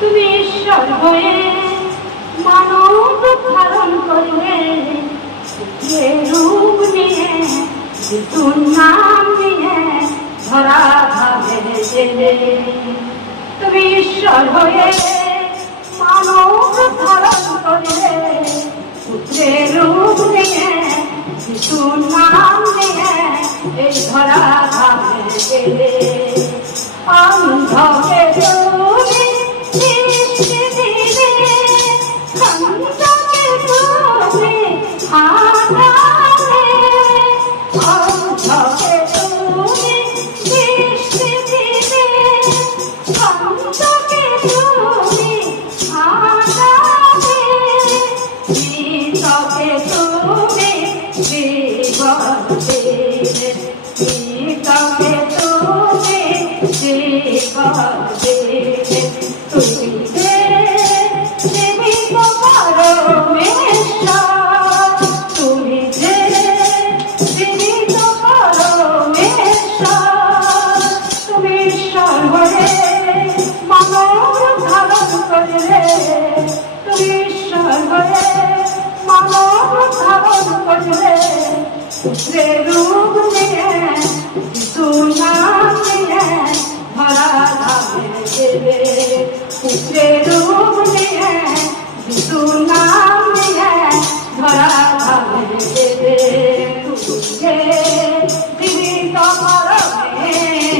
তুমি ঈশ্বর হয়ে মানব ধারণ করলে, যে রূপ নিয়ে যিশুর নাম নিয়ে ধরা ধামে গেলে। তুমি ঈশ্বর হয়ে মানব ধারণ করলে, পুত্রের রূপ নিয়ে যিশুর নাম নিয়ে এই ধরা ধামে গেলে। অন্ধকে তুমি দৃষ্টি দিলে, অন্ধকে তুমি হারালে। অন্ধকে তুমি দৃষ্টি দিলে, অন্ধকে তুমি হারালে। মৃতকে তুমি জীবন দিলে, মৃতকে তুমি জীবন দিলে। তুমি যে জীবিত পরমেশ্বর, তুমি যে জীবিত পরমেশ্বর। তুমি ঈশ্বর হয়ে মানব ধারণ করলে, তুমি ঈশ্বর হয়ে মানব ধারণ করলে, পুত্রের রূপ নিয়ে যিশুর নাম নিয়ে ধরা ধামে গেলে। পুত্রের রূপ নিয়ে যিশুর নাম নিয়ে ধরা ধামে গেলে। তুমি যে জীবিত পরমেশ্বর।